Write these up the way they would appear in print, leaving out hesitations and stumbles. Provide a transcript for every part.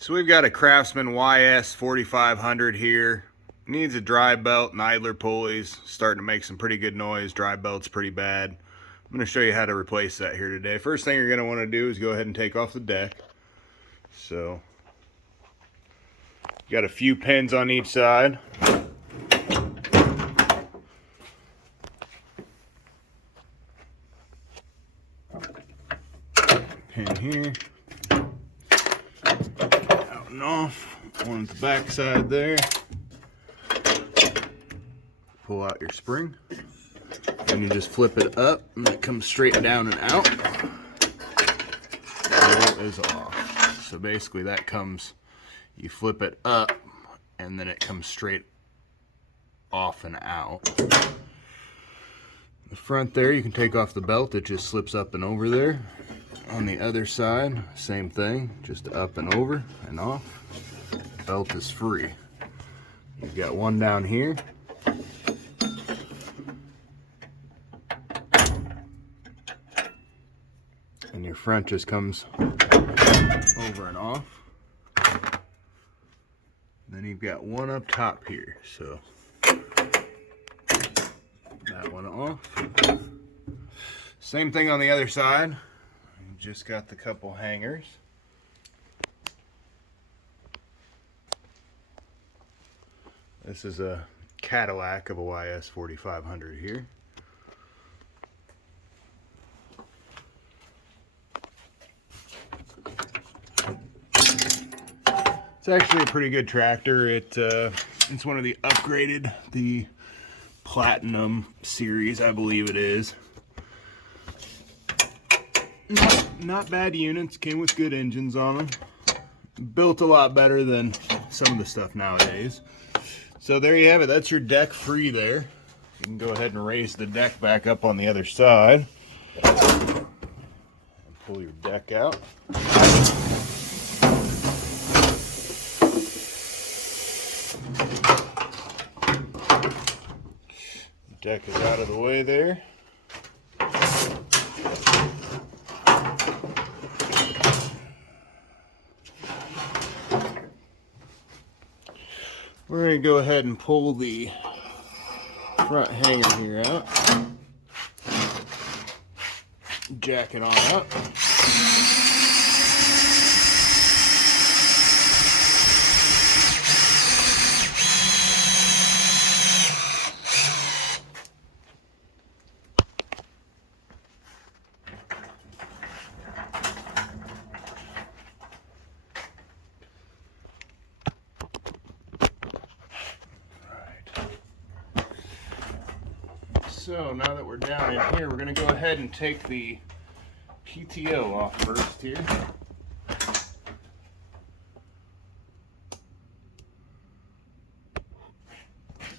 So we've got a Craftsman YS4500 here. Needs a dry belt and idler pulleys. Starting to make some pretty good noise. Dry belt's pretty bad. I'm going to show you how to replace that here today. First thing you're going to want to do is go ahead and take off the deck. So, got a few pins on each side. Pin here. Out and off. One at the back side there. Pull out your spring. And you just flip it up and it comes straight down and out. Pull is off. So basically that comes, you flip it up and then it comes straight off and out. The front there, you can take off the belt, it just slips up and over there. On the other side, same thing, just up and over and off. Belt is free. You've got one down here. And your front just comes over and off. Then you've got one up top here, so that one off. Same thing on the other side. You just got the couple hangers. This is a Cadillac of a YS4500 here. It's actually a pretty good tractor. It's one of the upgraded, the Platinum series, I believe it is. Not bad units, came with good engines on them. Built a lot better than some of the stuff nowadays. So there you have it, that's your deck free there. You can go ahead and raise the deck back up on the other side. And pull your deck out. Deck is out of the way there. We're going to go ahead and pull the front hanger here out. Jack it on up. So now that we're down in here, we're going to go ahead and take the Pto off first here.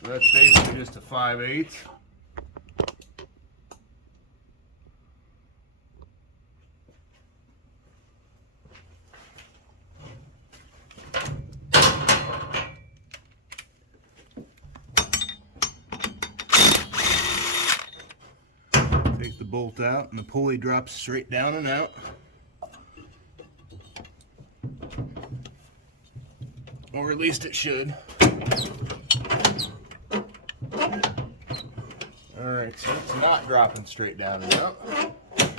So that's basically just a 5/8. Take the bolt out and the pulley drops straight down and out. Or at least it should. Alright, so it's not dropping straight down and out. So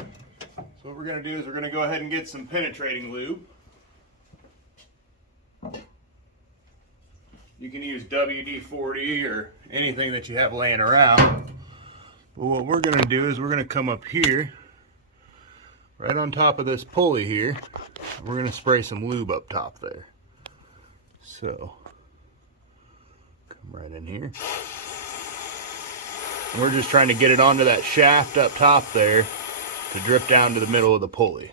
what we're going to do is we're going to go ahead and get some penetrating lube. You can use WD-40 or anything that you have laying around. But what we're going to do is we're going to come up here, right on top of this pulley here, and we're going to spray some lube up top there. So, come right in here. And we're just trying to get it onto that shaft up top there to drip down to the middle of the pulley.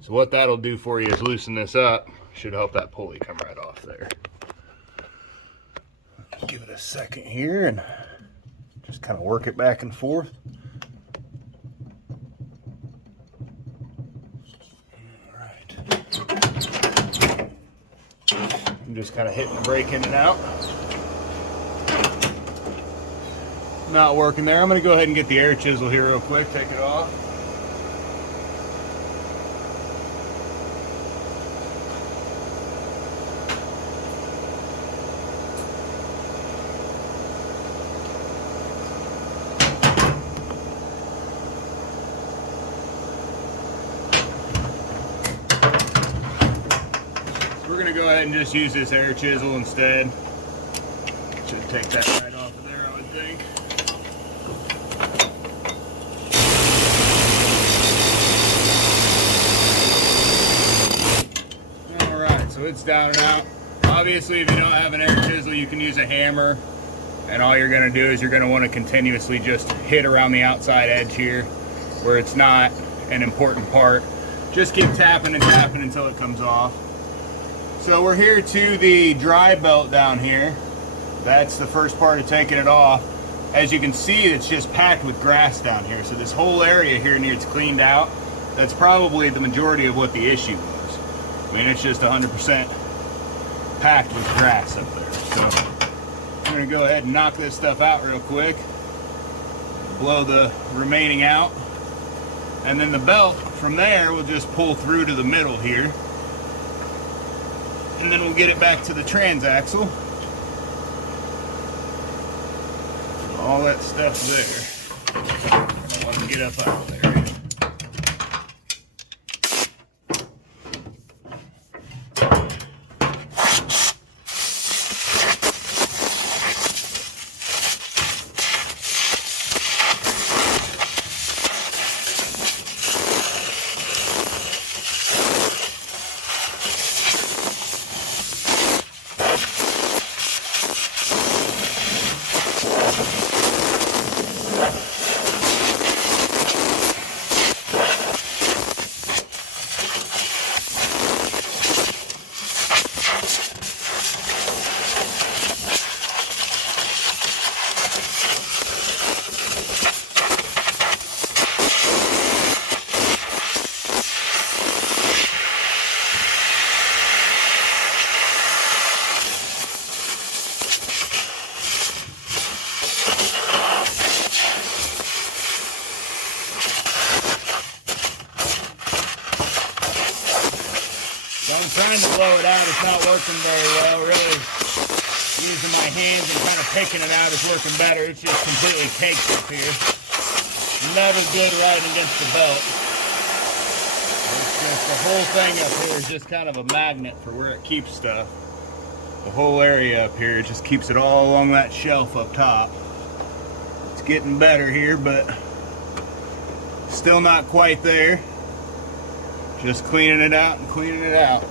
So what that'll do for you is loosen this up. Should help that pulley come right off there. Give it a second here and just kind of work it back and forth. Alright. I'm just kind of hitting the brake in and out. Not working there. I'm going to go ahead and get the air chisel here real quick, take it off. So we're going to go ahead and just use this air chisel instead. Should take that right off of there, I would think. Alright, so it's down and out. Obviously, if you don't have an air chisel, you can use a hammer. And all you're going to do is you're going to want to continuously just hit around the outside edge here where it's not an important part. Just keep tapping and tapping until it comes off. So we're here to the dry belt down here. That's the first part of taking it off. As you can see, it's just packed with grass down here. So this whole area here needs cleaned out. That's probably the majority of what the issue was. I mean, it's just 100% packed with grass up there. So I'm going to go ahead and knock this stuff out real quick, blow the remaining out, and then the belt from there will just pull through to the middle here, and then we'll get it back to the transaxle. All that stuff there. I don't want to get up out of there. I'm trying to blow it out, it's not working very well. Really using my hands and kind of picking it out is working better. It's just completely caked up here. Never good riding against the belt. It's just the whole thing up here is just kind of a magnet for where it keeps stuff. The whole area up here, it just keeps it all along that shelf up top. It's getting better here, but still not quite there. Just cleaning it out and cleaning it out.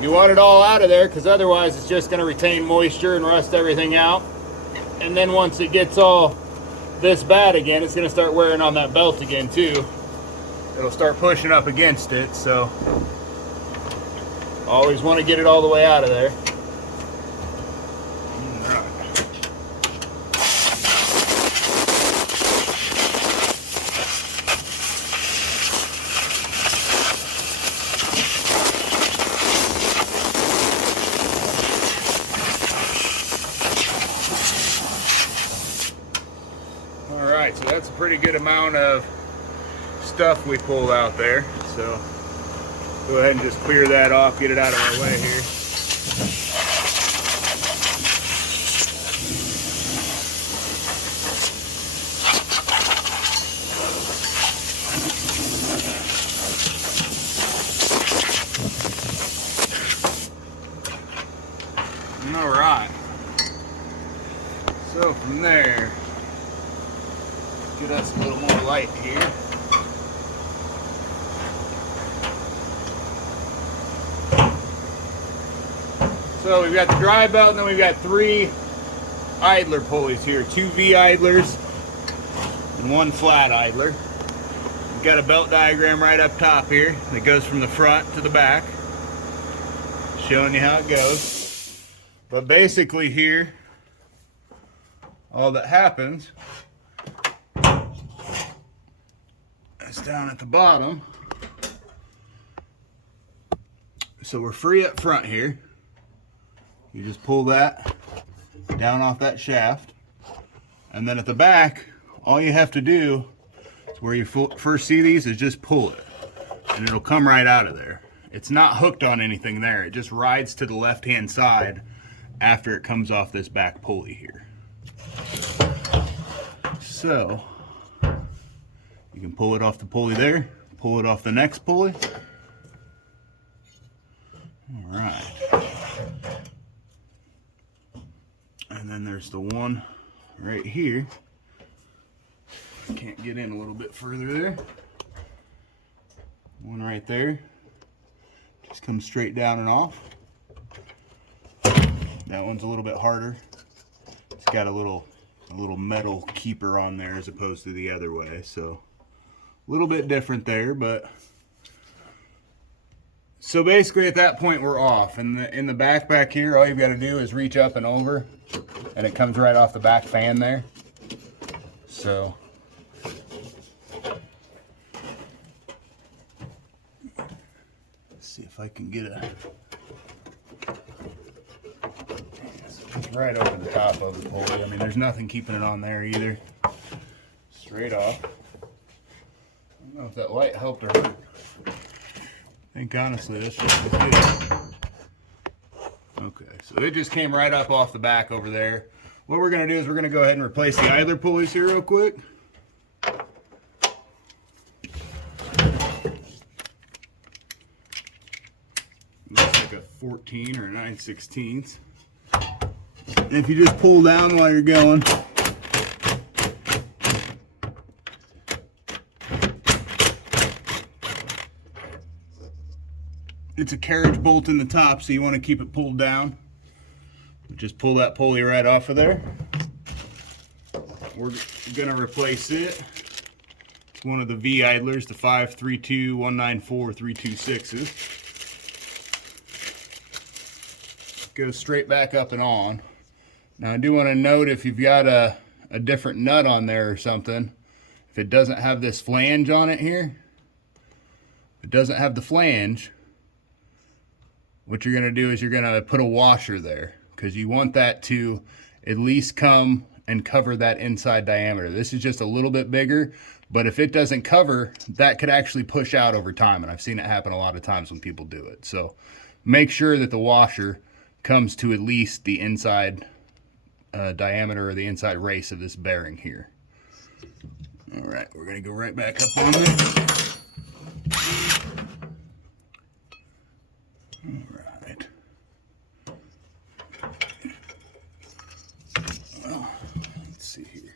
You want it all out of there because otherwise it's just going to retain moisture and rust everything out. And then once it gets all this bad again, it's going to start wearing on that belt again too. It'll start pushing up against it, so always want to get it all the way out of there. Alright, so that's a pretty good amount of stuff we pulled out there. So go ahead and just clear that off, get it out of our way here. Alright, so from there, get us a little more light here. So we've got the dry belt, and then we've got 3 idler pulleys here. 2 V idlers and 1 flat idler. We've got a belt diagram right up top here that goes from the front to the back, showing you how it goes. But basically here, all that happens is down at the bottom. So we're free up front here. You just pull that down off that shaft, and then at the back, all you have to do is where you first see these is just pull it, and it'll come right out of there. It's not hooked on anything there. It just rides to the left-hand side after it comes off this back pulley here. So you can pull it off the pulley there, pull it off the next pulley, All right. And then there's the one right here. Can't get in a little bit further there. One right there. Just comes straight down and off. That one's a little bit harder. It's got a little metal keeper on there as opposed to the other way, so a little bit different there. But so basically at that point we're off. And in the back here, all you've got to do is reach up and over, and it comes right off the back fan there. So let's see if I can get a right over the top of the pulley. I mean, there's nothing keeping it on there either. Straight off. I don't know if that light helped or hurt. I think honestly this just was good. Okay, so it just came right up off the back over there. What we're going to do is we're going to go ahead and replace the idler pulleys here real quick. Looks like a 14 or 9/16. And if you just pull down while you're going, it's a carriage bolt in the top, so you want to keep it pulled down. Just pull that pulley right off of there. We're going to replace it. It's one of the V idlers, the 532 194 326s. Goes straight back up and on. Now I do want to note, if you've got a different nut on there or something, if it doesn't have this flange on it here, if it doesn't have the flange, what you're going to do is you're going to put a washer there, because you want that to at least come and cover that inside diameter. This is just a little bit bigger, but if it doesn't cover, that could actually push out over time, and I've seen it happen a lot of times when people do it. So make sure that the washer comes to at least the inside diameter or the inside race of this bearing here. All right, we're going to go right back up on there. All right. Well, let's see here.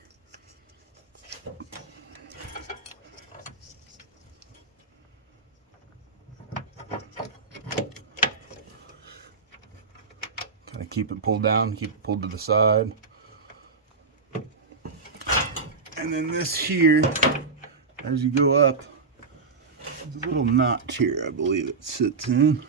Kind of keep it pulled down, keep it pulled to the side. And then this here, as you go up, there's a little notch here, I believe it sits in.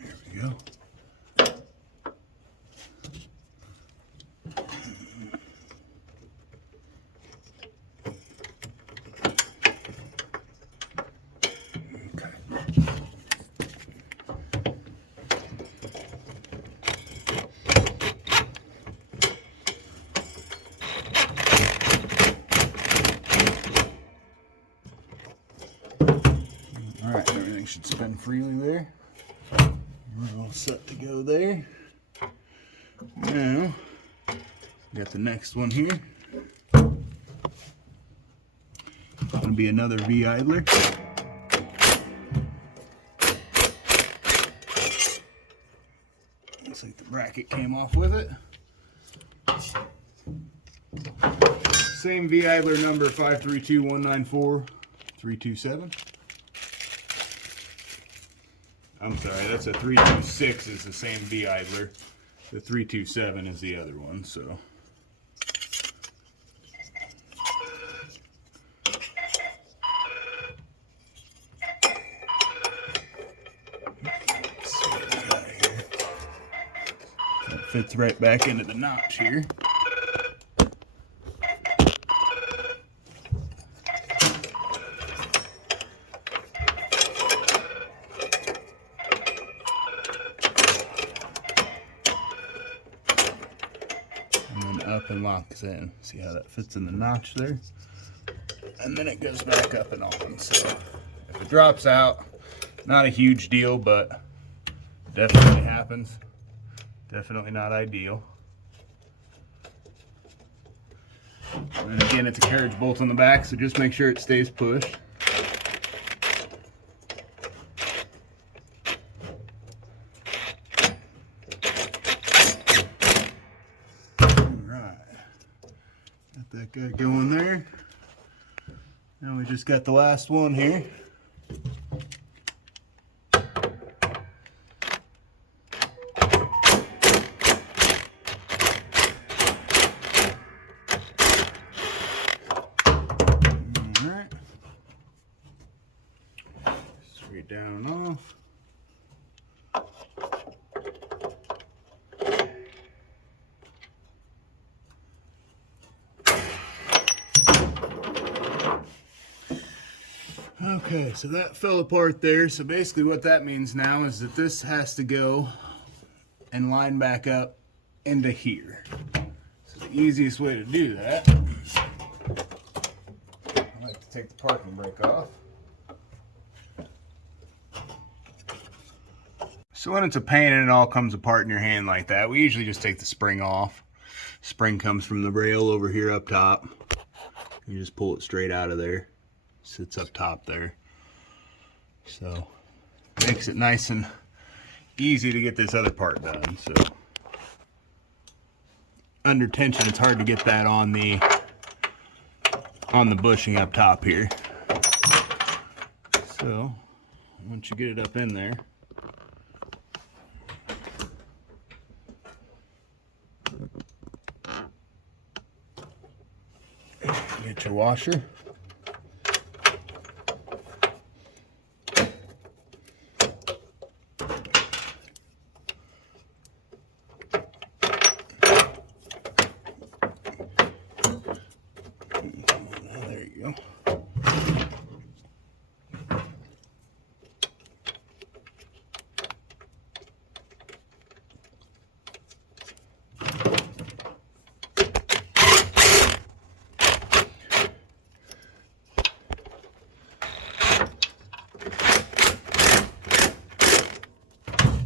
There we go. Alright, everything should spin freely there. We're all set to go there. Now, got the next one here. It's going to be another V idler. Looks like the bracket came off with it. Same V idler number, 532 194 327. I'm sorry, that's a 326 is the same V idler. The 327 is the other one, so. That fits right back into the notch here. Up and locks in. See how that fits in the notch there? And then it goes back up and on. So if it drops out, not a huge deal, but definitely happens. Definitely not ideal. And again, it's a carriage bolt on the back, so just make sure it stays pushed. Alright, got that guy going there. Now we just got the last one here. Straight down and off. Okay, so that fell apart there. So basically what that means now is that this has to go and line back up into here. So the easiest way to do that, I like to take the parking brake off. So when it's a pain and it all comes apart in your hand like that, we usually just take the spring off. Spring comes from the rail over here up top. You just pull it straight out of there. Sits up top there. So makes it nice and easy to get this other part done. So under tension, it's hard to get that on the bushing up top here. So once you get it up in there, get your washer. There you go.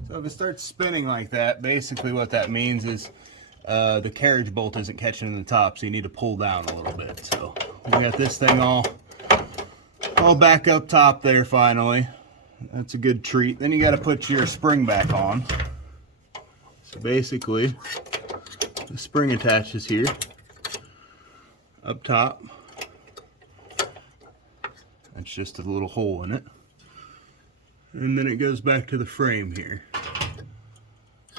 So if it starts spinning like that, basically what that means is the carriage bolt isn't catching in the top, so you need to pull down a little bit. So we got this thing all back up top there finally. That's a good treat. Then you got to put your spring back on. So basically, the spring attaches here up top. That's just a little hole in it. And then it goes back to the frame here.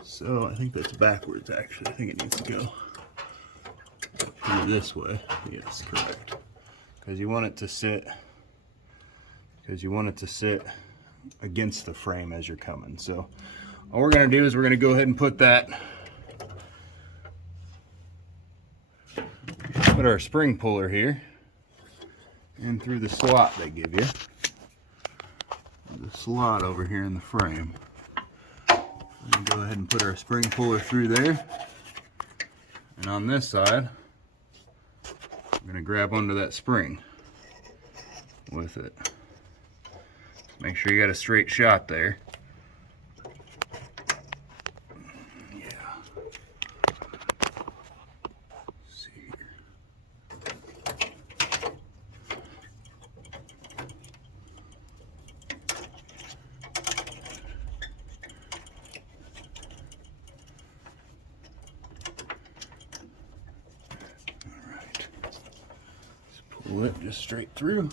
So I think that's backwards actually. I think it needs to go this way. Yes, correct. Because you want it to sit against the frame as you're coming. So all we're going to do is we're going to go ahead and put our spring puller here in through the slot they give you. The slot over here in the frame. We're going to go ahead and put our spring puller through there. And on this side, I'm going to grab onto that spring with it. Make sure you got a straight shot there. Yeah. Let's see here. All right. Let's pull it just straight through.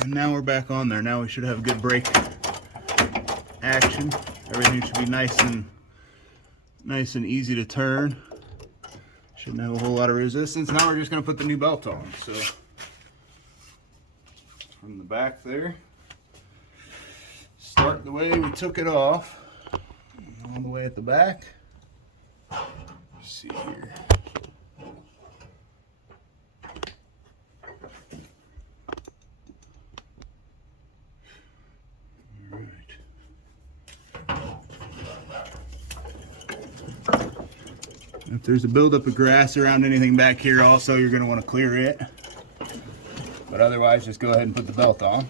And now we're back on there. Now we should have a good brake action. Everything should be nice and easy to turn. Shouldn't have a whole lot of resistance. Now we're just going to put the new belt on. So from the back there, start the way we took it off, all the way at the back. Let's see here. If there's a buildup of grass around anything back here also, you're going to want to clear it. But but otherwise just go ahead and put the belt on.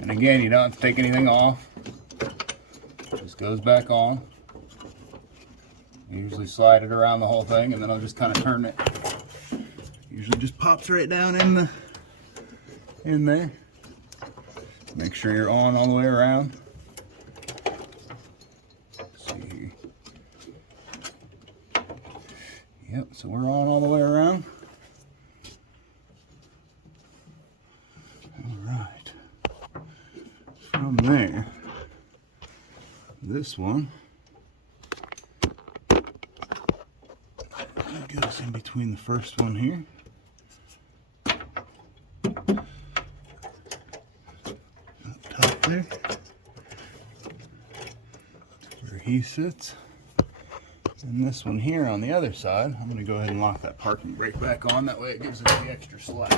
And again, you don't have to take anything off. Just goes back on. Usually slide it around the whole thing, and then I'll just kind of turn it. Usually just pops right down in there. Make sure you're on all the way around. Let's see here. Yep, so we're on all the way around. All right. From there, this one goes in between the first one here. Up top there. That's where he sits. And this one here on the other side, I'm going to go ahead and lock that parking brake back on. That way it gives us the extra slack.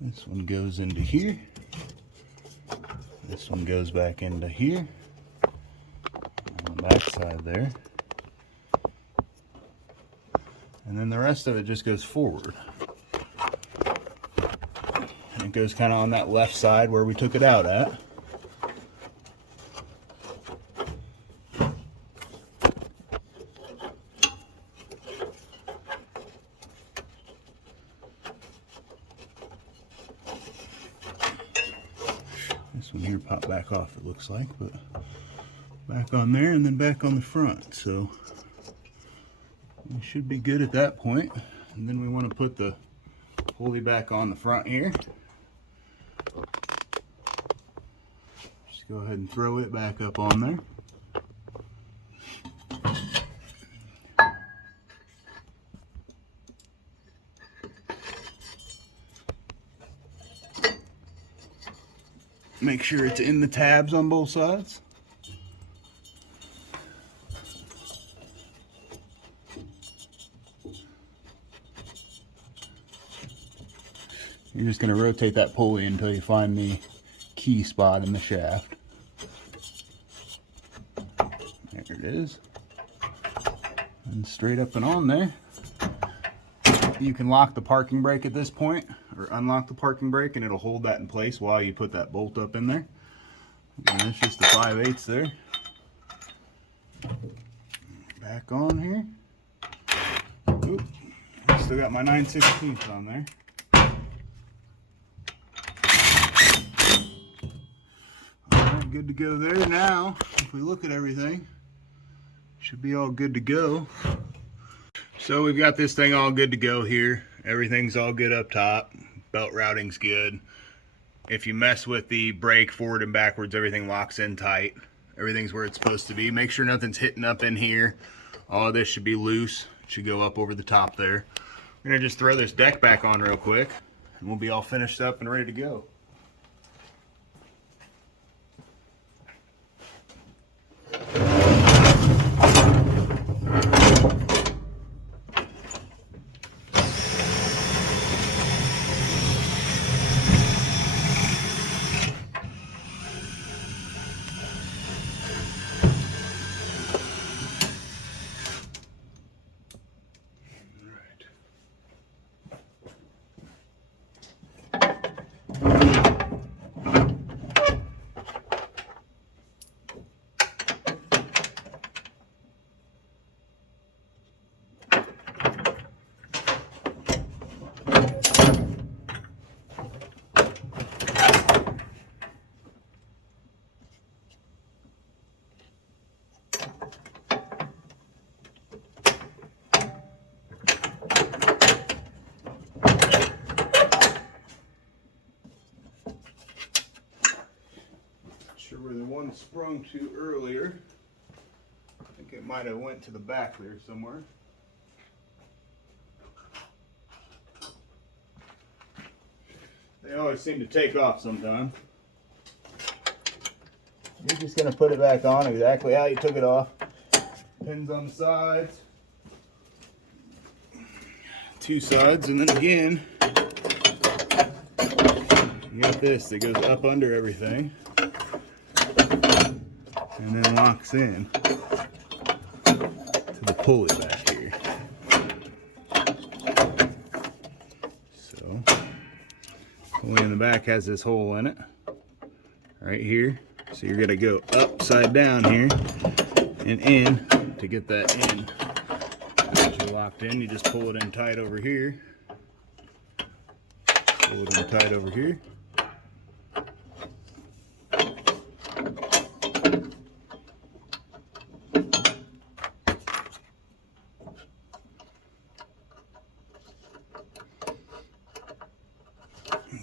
This one goes into here. This one goes back into here. On the back side there. And then the rest of it just goes forward. And it goes kind of on that left side where we took it out at. This one here popped back off, it looks like, but back on there and then back on the front. So we should be good at that point. And then we want to put the pulley back on the front here. Just go ahead and throw it back up on there. Make sure it's in the tabs on both sides. You're just going to rotate that pulley until you find the key spot in the shaft. There it is. And straight up and on there. You can lock the parking brake at this point, or unlock the parking brake, and it'll hold that in place while you put that bolt up in there. And that's just the 5/8 there. Back on here. Oop, still got my 9/16 on there. Alright, good to go there. Now, if we look at everything, should be all good to go. So we've got this thing all good to go here. Everything's all good up top. Belt routing's good. If you mess with the brake forward and backwards, everything locks in tight. Everything's where it's supposed to be. Make sure nothing's hitting up in here. All of this should be loose. It should go up over the top there. We're gonna just throw this deck back on real quick, and we'll be all finished up and ready to go. Sure where the one sprung to earlier. I think it might have went to the back there somewhere. They always seem to take off sometime. You're just going to put it back on exactly how you took it off. Pins on the sides. Two sides, and then again, you got this that goes up under everything. And then locks in to the pulley back here. back has this hole in it, right here. So you're gonna go upside down here and in to get that in. Once you're locked in, you just pull it in tight over here. Pull it in tight over here.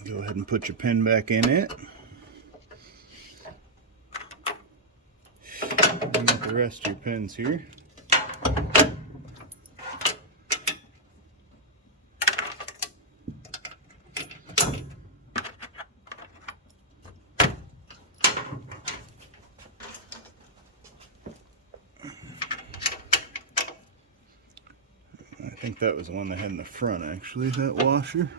Go ahead and put your pin back in it. And get the rest of your pins here. I think that was the one that had in the front, actually, that washer.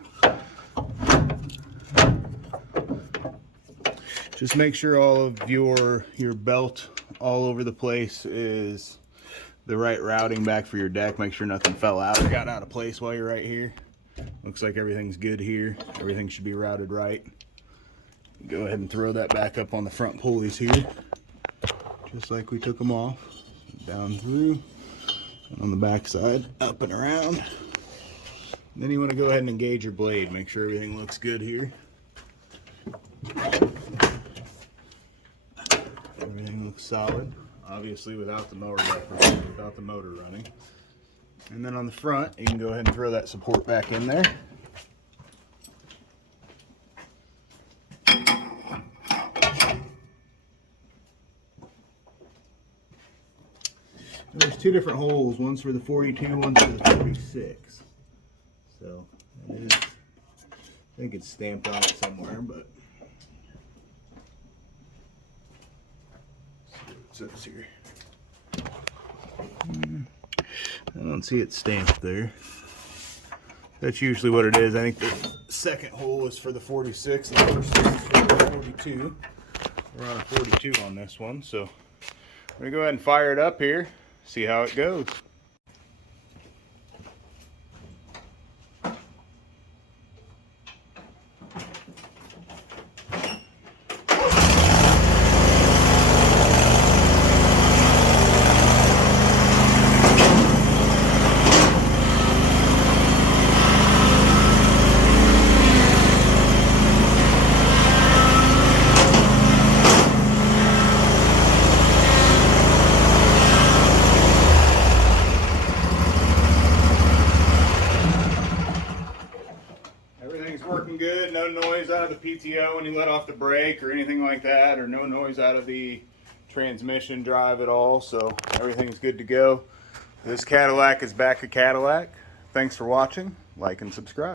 Just make sure all of your belt all over the place is the right routing back for your deck. Make sure nothing fell out or got out of place while you're right here. Looks like everything's good here. Everything should be routed right. Go ahead and throw that back up on the front pulleys here, just like we took them off. Down through, and on the back side, up and around. And then you want to go ahead and engage your blade. Make sure everything looks good here. Everything looks solid, obviously without the mower without the motor running. And then on the front, you can go ahead and throw that support back in there. And there's two different holes, one's for the 42, one's for the 46. So it is, I think it's stamped on it somewhere, but says here. I don't see it stamped there. That's usually what it is. I think the second hole is for the 46 and the first one is for the 42. We're on a 42 on this one, so I'm gonna go ahead and fire it up here, see how it goes. Everything's working good, no noise out of the PTO when you let off the brake or anything like that, or no noise out of the transmission drive at all, so everything's good to go. This Cadillac is back a Cadillac. Thanks for watching, like and subscribe.